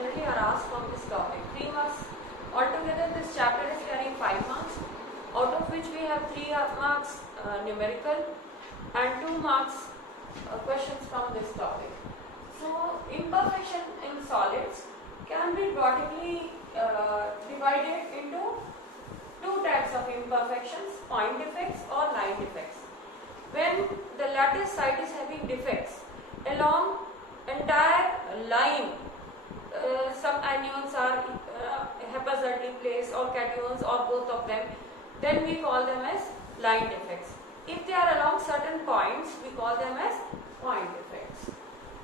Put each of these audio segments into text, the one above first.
generally are asked from this topic. 3 marks. Altogether this chapter is carrying 5 marks, out of which we have 3 marks numerical and 2 marks questions from this topic. So imperfection in solids can be broadly divided into 2 types of imperfections, point defects or line defects. When the lattice site is having defects along entire line, some anions are haphazardly placed or cations or both of them, then we call them as line defects. If they are along certain points, we call them as point defects.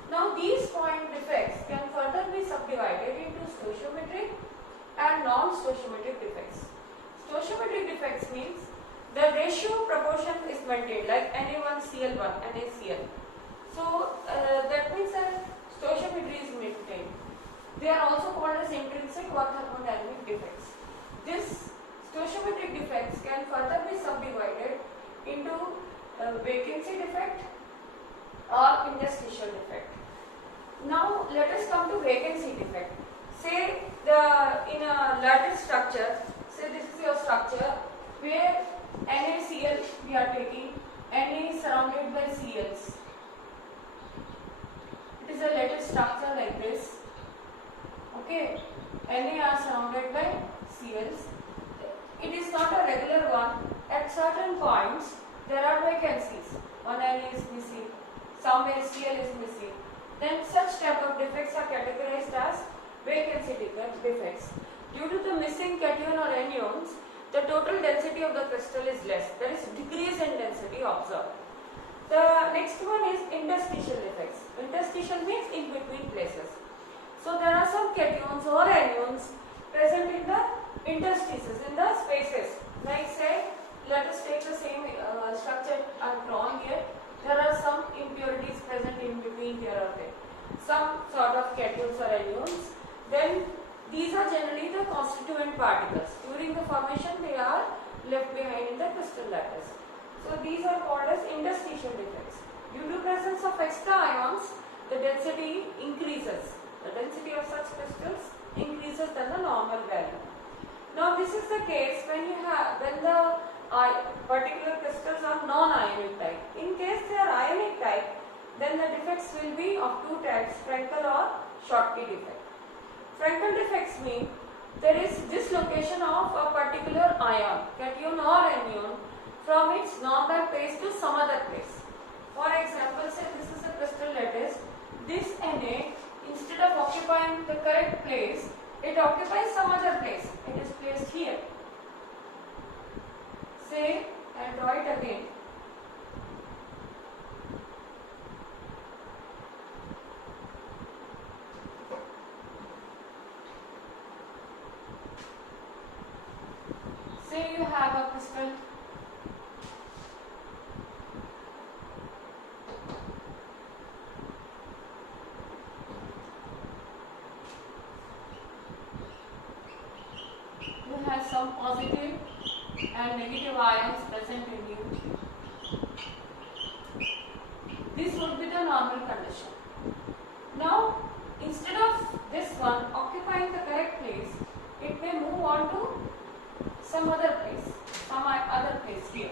Now these point defects can further be subdivided into stoichiometric and non-stoichiometric defects. Stoichiometric defects means the ratio proportion is maintained, like Na1Cl1, NaCl. So that means that stoichiometry is maintained. They are also called as intrinsic or thermodynamic defects. These stoichiometric defects can further be subdivided into vacancy defect or interstitial defect. Now let us come to vacancy defect. Say in a lattice structure, say this is your structure where NaCl we are taking, Na is surrounded by Cls. It is a lattice structure like this. Okay, Na are surrounded by Cls. It is not a regular one. At certain points there are vacancies. One Na is missing, somewhere Cl is missing. Then such type of defects are categorized as vacancy defects. Due to the missing cation or anions, the total density of the crystal is less. There is decrease in density observed. The next one is interstitial defects. Interstitial means in between places. So there are some cations or anions present in the interstices, in the spaces. Like say, let us take the same structure I have drawn here. There are some impurities present in between here or there. Some sort of cations or anions. Then these are generally the constituent particles. During the formation they are left behind in the crystal lattice. So these are called as interstitial defects. Due to presence of extra ions, the density increases. The density of such crystals increases than the normal value. Now this is the case when the particular crystals are non-ionic type. In case they are ionic type, then the defects will be of 2 types, Frankel or Schottky defect. Frankel defects mean there is dislocation of a particular ion, cation or anion, from its normal place to some other place. For example, say this is a crystal lattice. This Na, instead of occupying the correct place, it occupies some other place. It is placed here. Say, I will draw it again. Say you have a crystal. You have some positive and negative ions present in you. This would be the normal condition. Now, instead of this one occupying the correct place, it may move on to some other place, here.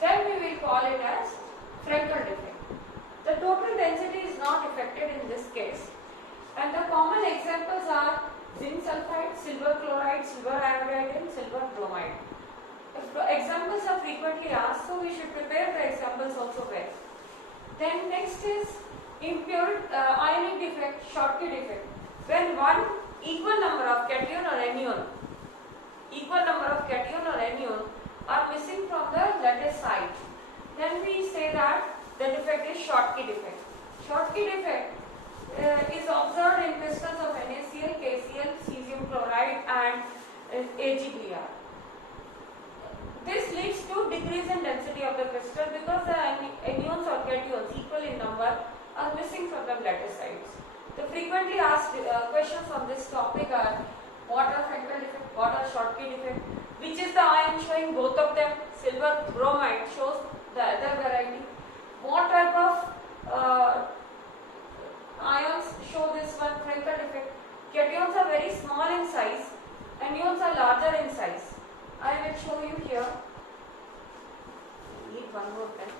Then we will call it as Frankel defect. The total density is not affected in this case, and the common examples are zinc sulfide, silver chloride, silver iodide and silver bromide. If the examples are frequently asked, so we should prepare the examples also well. Then next is impure ionic defect, Schottky defect. When one equal number of cation or anion are missing from the lattice site, then we say that the defect is Schottky defect. Schottky defect is observed in crystals of NaCl, KCl, cesium chloride and AgBr. This leads to decrease in density of the crystal because the anions or cations equal in number are missing from the lattice sites. The frequently asked questions on this topic are what are Frankel defect, what are Schottky defect, which is the ion showing both of them. Silver bromide shows the other variety. What type of ions show this one Frankel defect? cations are very small in size, anions are larger in size. I will show you here. I need one more pen.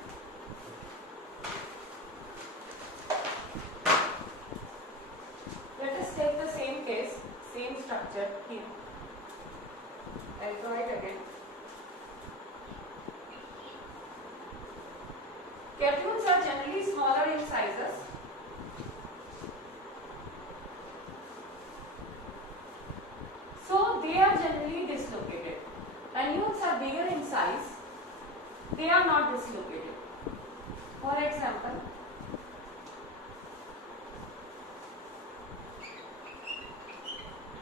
Let us take the same case, same structure here. I'll draw it again. Cations are generally smaller in sizes. So they are generally dislocated. Anions are bigger in size. They are not dislocated. For example,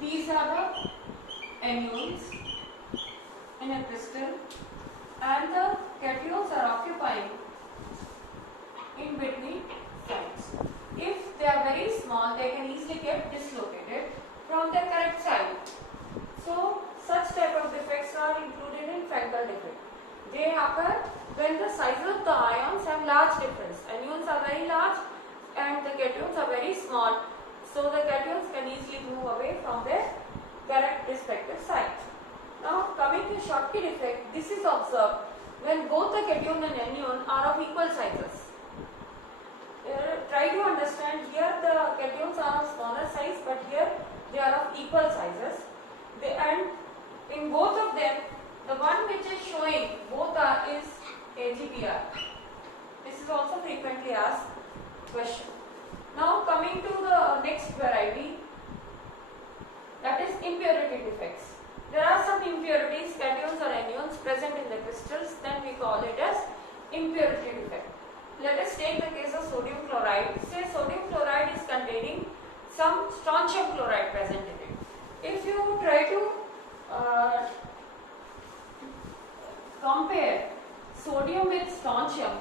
these are the anions in a crystal, and the cations are occupying in between sides. If they are very small, they can easily get dislocated from the correct side. So such type of defects are included in Frankel defect. They occur when the size of the ions have large difference. Anions are very large and the cations are very small. So the cations can easily move away from their correct respective sides. Now coming to Schottky defect, this is observed when both the cation and anion are of equal sizes. Try to understand, here the cations are of smaller size, but here they are of equal sizes. And in both of them, the one which is showing both are is AGBR. This is also frequently asked question. Now coming to the next variety, that is impurity defects. There are some impurities, cations or anions present in the crystals, then we call it as impurity defect. Let us take the case of sodium chloride. Say sodium chloride is containing some strontium chloride present in it. If you try to compare sodium with strontium,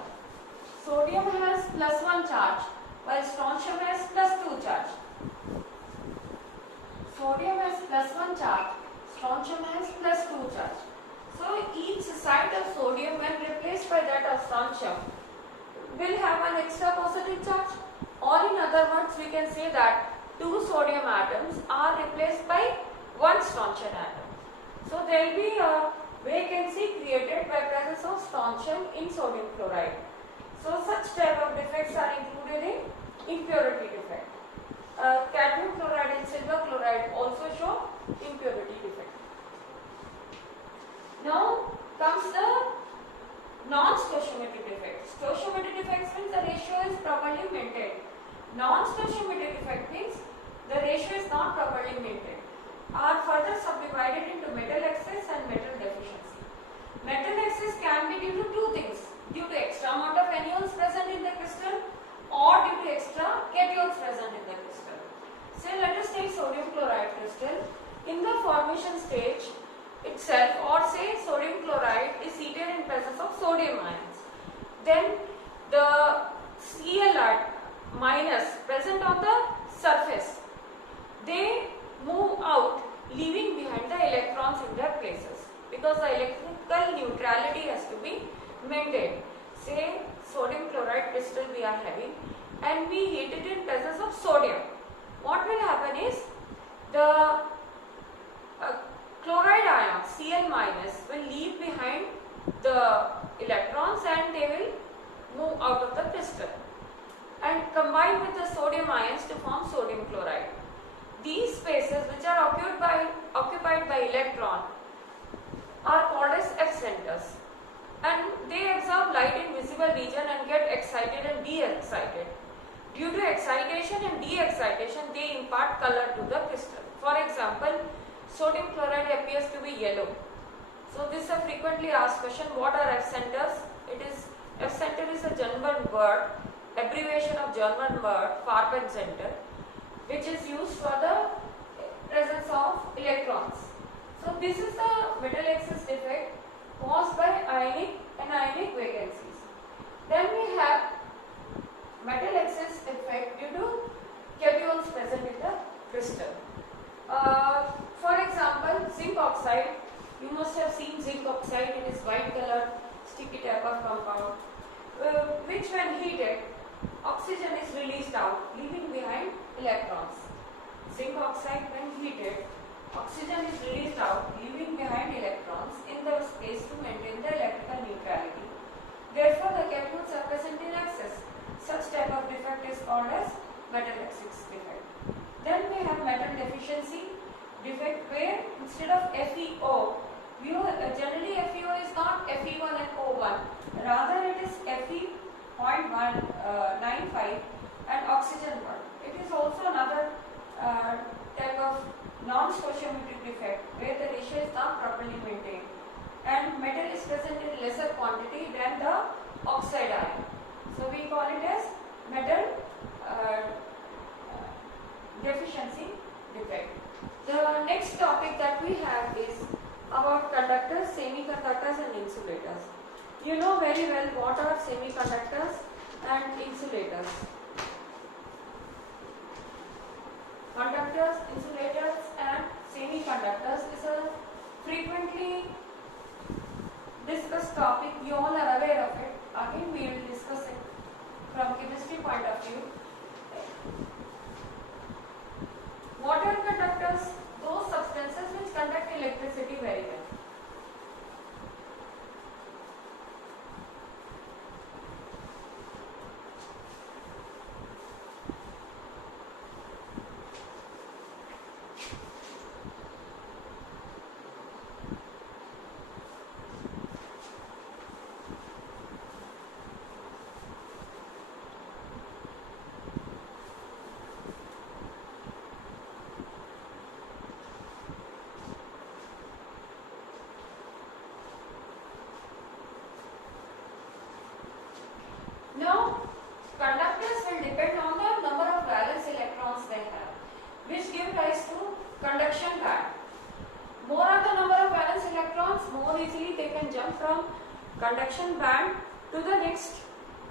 sodium has +1 charge while strontium has +2 charge. Sodium has +1 charge, strontium has +2 charge. So each side of sodium when replaced by that of strontium will have an extra positive charge, or in other words we can say that 2 sodium atoms are replaced by 1 strontium atom. So there will be a vacancy created by presence of strontium in sodium chloride. So such type of defects are included in impurity defect. Cadmium chloride and silver chloride also show impurity defect. Now comes the non-stoichiometric defect. Stoichiometric defects means the ratio is properly maintained. Non-stoichiometric defect means the ratio is not properly maintained. Are further subdivided into metal excess and metal deficiency. Metal excess can be due to two things: due to extra amount of anions present in the crystal, or due to extra cations present in the crystal. Say let us take sodium chloride crystal. In the formation stage itself, or say sodium chloride is heated in presence of sodium ions, then the Cl minus present on the surface, they move out, leaving behind the electrons in their places, because the electrical neutrality has to be maintained. Say sodium chloride crystal we are having, and we heat it in presence of sodium. What will happen is the chloride ion Cl minus will leave behind the electrons and they will move out of the crystal and combine with the sodium ions to form sodium chloride. These spaces which are occupied by electron are called as F centers, and they absorb light in visible region and get excited and de-excited. Due to excitation and de-excitation, they impart color to the crystal. For example, sodium chloride appears to be yellow. So this is a frequently asked question. What are F centers? F center is a German word, abbreviation of German word Farben center, which is used for the presence of electrons. So this is the metal excess defect caused by ionic and ionic vacancies. Then we have metal excess defect due to cations present in the crystal. For example, zinc oxide. You must have seen zinc oxide. It is white color, sticky type of compound, which when heated, oxygen is released out, leaving behind electrons. Zinc oxide oxygen is released out, leaving behind electrons in the space to maintain the electrical neutrality. Therefore, the cations are present in excess. Such type of defect is called as metal excess defect. Then we have metal deficiency defect, where instead of FeO, generally FeO is not Fe1 and O1, rather it is Fe.195 and oxygen 1. It is also another type of non-stoichiometric defect where the ratio is not properly maintained and metal is present in lesser quantity than the oxide ion. So we call it as metal deficiency defect. The next topic that we have is about conductors, semiconductors and insulators. You know very well what are semiconductors and insulators. Conductors, insulators and semiconductors is a frequently discussed topic. You all are aware of it. Again we will discuss it from chemistry point of view. What are conductors? Those substances which conduct electricity very well. Now, conductors will depend on the number of valence electrons they have, which give rise to conduction band. More are the number of valence electrons, more easily they can jump from conduction band to the next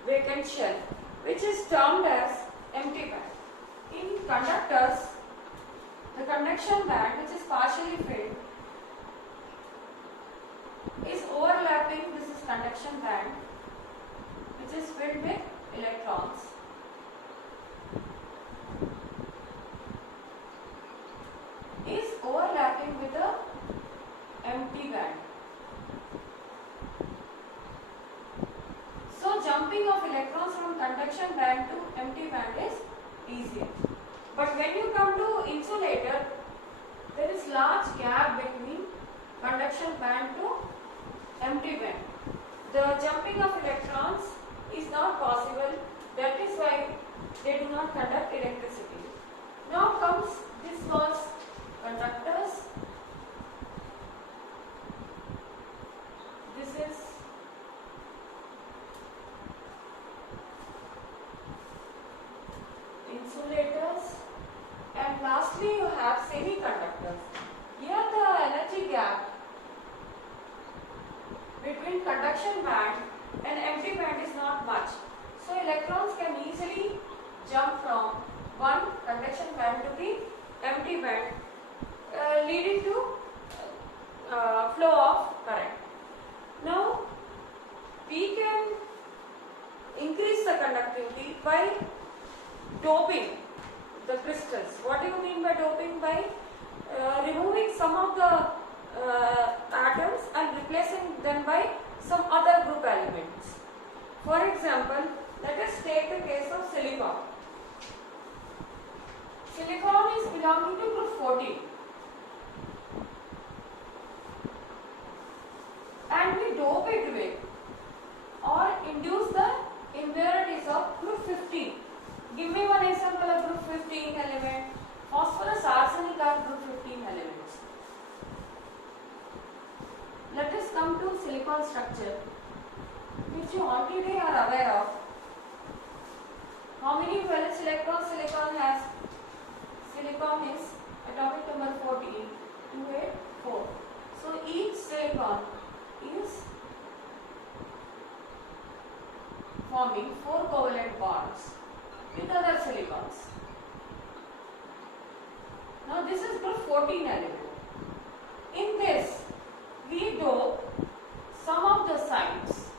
vacant shell, which is termed as empty band. In conductors, the conduction band, which is partially filled, is overlapping. This is conduction band, which is filled with electrons. Is overlapping with the empty band. So jumping of electrons from conduction band to empty band is easier. But when you come to insulator, there is large gap between conduction band to empty band. The jumping of electrons is not possible. That is why they do not conduct electricity. Now comes, this was conductors. This is insulators, and lastly you have semiconductors. Here the energy gap between conduction band and empty band is not much. So electrons can easily jump from one conduction band to the empty band, leading to flow of current. Now we can increase the conductivity by doping the crystals. What do you mean by doping? By removing some of the atoms and replacing them by some other group elements. For example, let us take the case of silicon. Silicon is belonging to group 14 and we dope it with or induce the impurities of group 15. Give me one example of group 15 element. Phosphorus, arsenic are group 15 elements. Let us come to silicon structure, which you already are aware of. How many valence electrons silicon has? Silicon is atomic number 14, 284. So each silicon is forming 4 covalent bonds with other silicons. Now this is group 14 element. In this, we dope some of the sides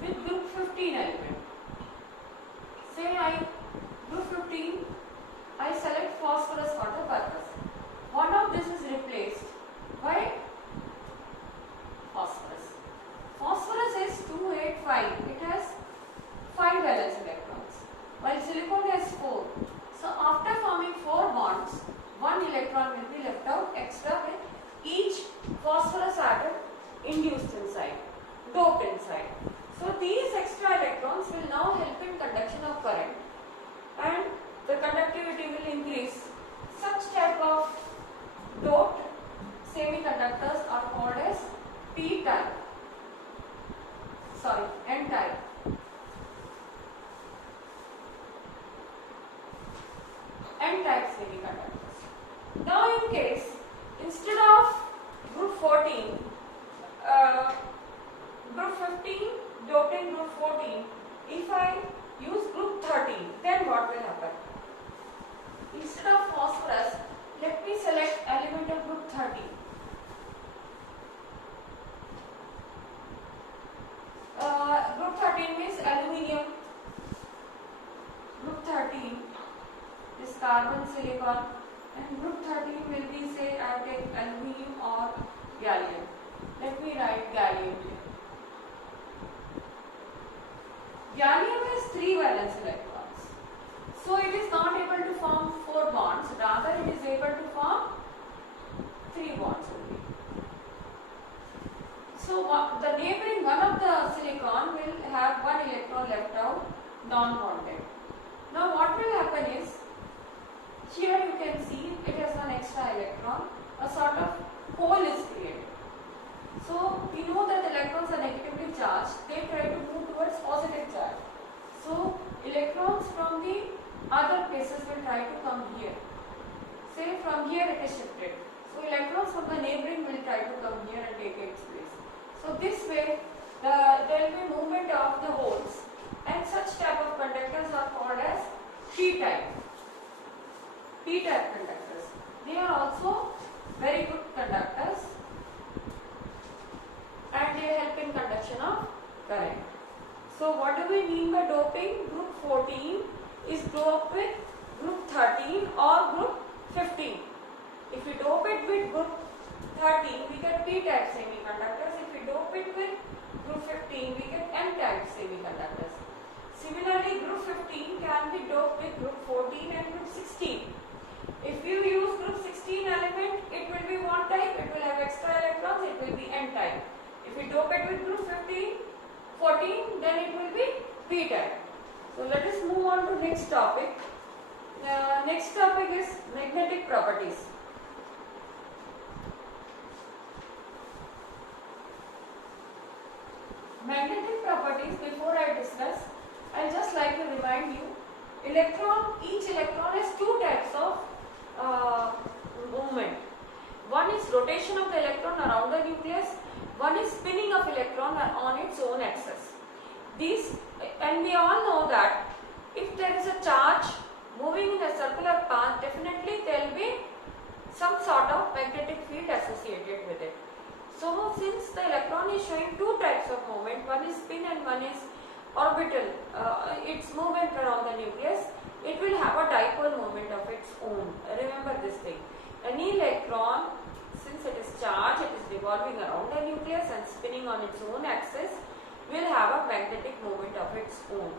with group 15 element. Say group 15, I select phosphorus for the purpose. One of this is replaced one electron will be left out extra with each phosphorus atom induced inside, doped inside. So these extra electrons will now help in conduction of current and the conductivity will increase. Such type of doped semiconductors are called as P-type, N-type. N-type semiconductors. Now in case, instead of group 14, group 15 doping group 14, if I use group 13, then what will happen? Instead of phosphorus, let me select element of group 13. Group 13 means aluminium. Group 13 is carbon, silicon, and group 13 will be, say, I take aluminium or gallium. Let me write gallium here. Gallium has 3 valence electrons. So it is not able to form 4 bonds, rather it is able to form 3 bonds only. So the neighboring one of the silicon will have 1 electron left out, non-bonded. Now what will happen is, here you can see it has one extra electron, a sort of hole is created. So we know that the electrons are negatively charged, they try to move towards positive charge. So electrons from the other places will try to come here. Say from here it is shifted. So electrons from the neighboring will try to come here and take its place. So this way there will be movement of the holes, and such type of conductors are called as P-type. P-type conductors. They are also very good conductors and they help in conduction of current. So what do we mean by doping? Group 14 is doped with group 13 or group 15. If we dope it with group 13, we get P-type semiconductors. If we dope it with group 15, we get N-type semiconductors. Similarly, group 15 can be doped with group 14 and group 16. If you use group 16 element, it will be 1 type, it will have extra electrons, it will be N-type. If we dope it with group 14, then it will be P-type. So let us move on to next topic. Next topic is magnetic properties. Magnetic properties, before I discuss, I will just like to remind you, each electron has 2 types of movement. One is rotation of the electron around the nucleus, one is spinning of electron on its own axis. And we all know that if there is a charge moving in a circular path, definitely there will be some sort of magnetic field associated with it. So since the electron is showing 2 types of movement, one is spin and one is orbital, its movement around the nucleus, it will have a dipole moment of its own. Remember this thing. Any electron, since it is charged, it is revolving around the nucleus and spinning on its own axis, will have a magnetic moment of its own.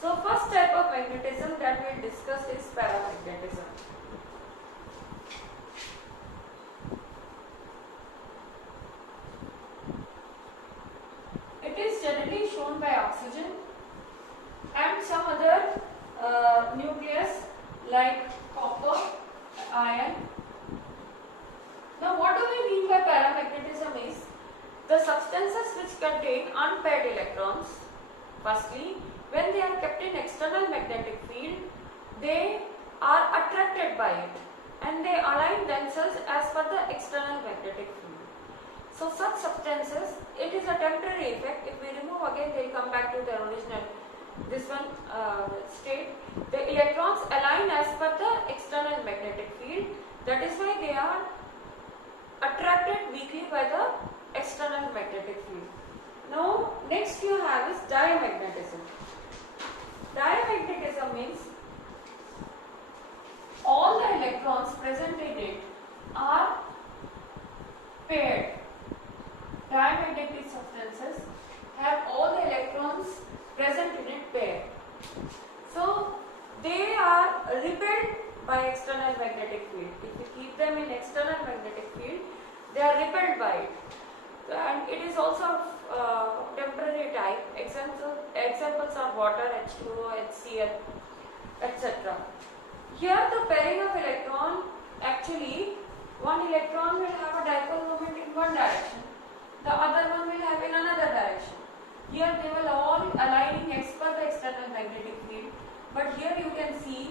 So first type of magnetism that we will discuss is paramagnetism. It is generally shown by oxygen and some other nucleus like copper, iron. Now what do we mean by paramagnetism is the substances which contain unpaired electrons. Firstly, when they are kept in external magnetic field, they are attracted by it and they align themselves as per the external magnetic field. So such substances, it is a temporary effect. If we remove again, they will come back to their original state. The electrons align as per the external magnetic field. That is why they are attracted weakly by the external magnetic field. Now next you have is diamagnetism. Diamagnetism means all the electrons present in it are paired. Diamagnetic substances have all the electrons present in it paired. So they are repelled by external magnetic field. If we them in external magnetic field, they are repelled by it. And it is also temporary type. Examples are water, H2O, HCl, etc. Here the pairing of electron, actually one electron will have a dipole moment in one direction, the other one will have in another direction. Here they will all aligning as per the external magnetic field, but here you can see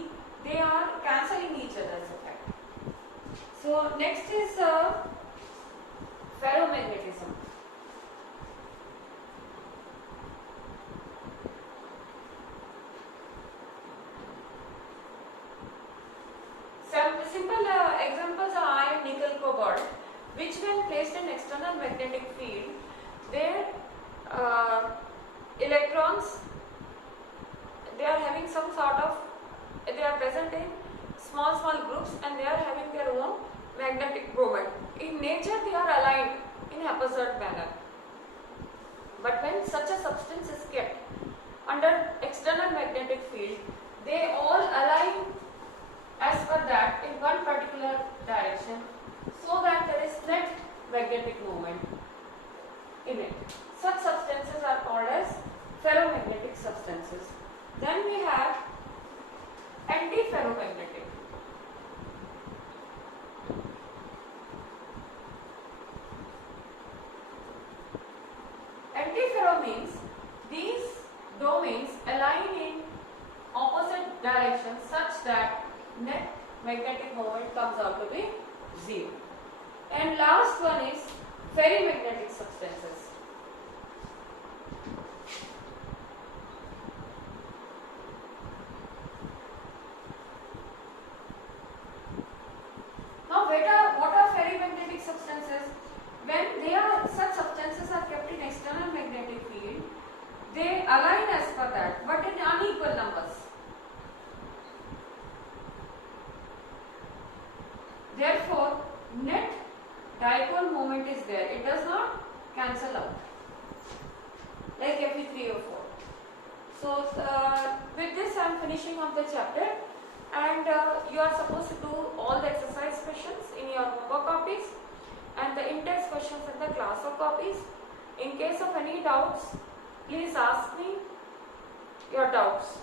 they are cancelling each other's effect. So next is ferromagnetism. Some simple examples are iron, nickel, cobalt, which when placed in external magnetic field, their electrons, they are having some sort of, they are present in small groups and they are having their own magnetic moment. In nature they are aligned in haphazard manner. But when such a substance is kept under external magnetic field, they all align as per that in one particular direction, so that there is net magnetic moment in it. Such substances are called as ferromagnetic substances. Then we have antiferromagnetic. Antiferro means these domains align in opposite directions such that net magnetic moment comes out to be 0. And last one is ferrimagnetic substances. Now what are ferrimagnetic substances? When such substances are kept in external magnetic field, they align as per that, but in unequal numbers. Therefore, net dipole moment is there. It does not cancel out like Fe3O4. So, with this I am finishing off the chapter, and you are supposed to do all the exercise questions in your homework copies and the in-text questions in the classwork copies. In case of any doubts, please ask me your doubts.